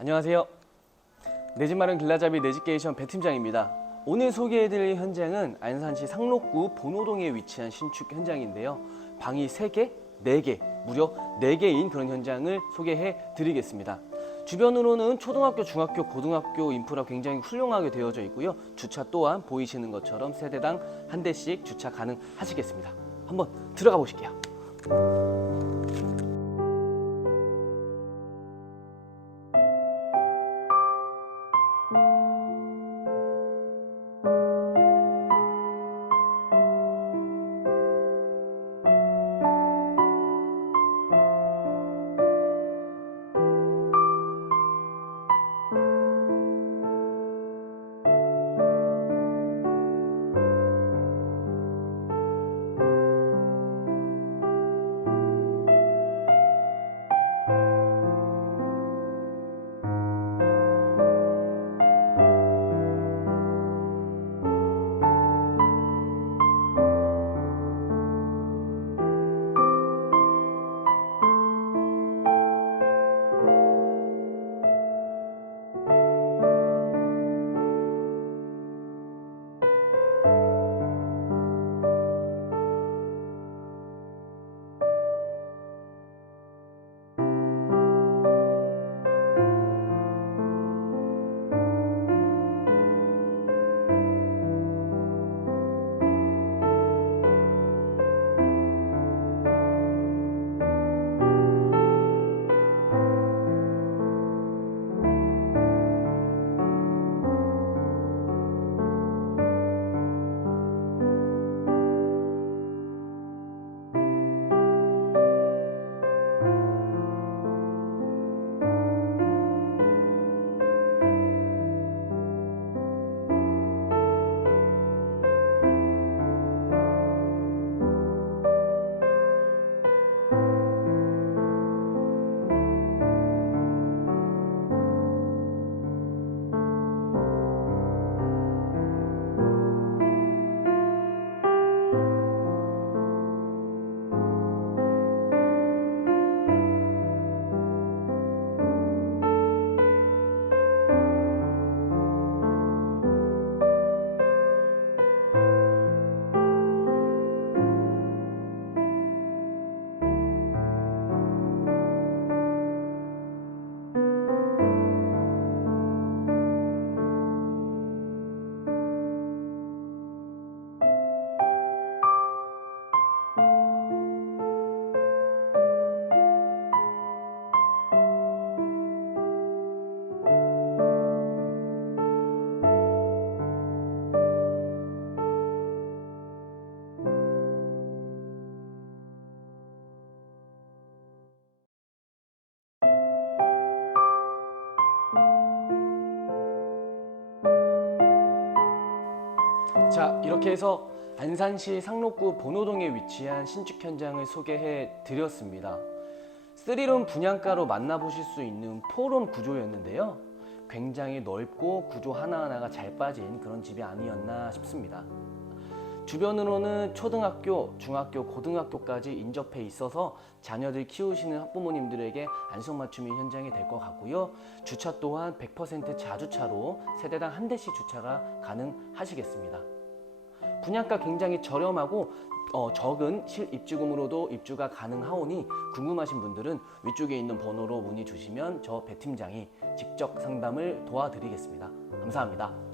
안녕하세요. 내 집 마련 길라잡이 내집게이션 배 팀장입니다. 오늘 소개해드릴 현장은 안산시 상록구 본호동에 위치한 신축 현장인데요. 방이 3개, 4개, 무려 4개인 그런 현장을 소개해 드리겠습니다. 주변으로는 초등학교, 중학교, 고등학교 인프라 굉장히 훌륭하게 되어져 있고요. 주차 또한 보이시는 것처럼 세대당 한 대씩 주차 가능하시겠습니다. 한번 들어가 보실게요. 자 이렇게 해서 안산시 상록구 본호동에 위치한 신축 현장을 소개해 드렸습니다. 3룸 분양가로 만나보실 수 있는 포럼 구조였는데요. 굉장히 넓고 구조 하나하나가 잘 빠진 그런 집이 아니었나 싶습니다. 주변으로는 초등학교, 중학교, 고등학교까지 인접해 있어서 자녀들 키우시는 학부모님들에게 안성맞춤이 현장이 될 것 같고요. 주차 또한 100% 자주차로 세대당 한 대씩 주차가 가능하시겠습니다. 분양가 굉장히 저렴하고 어, 적은 실입주금으로도 입주가 가능하오니 궁금하신 분들은 위쪽에 있는 번호로 문의 주시면 저 배 팀장이 직접 상담을 도와드리겠습니다. 감사합니다.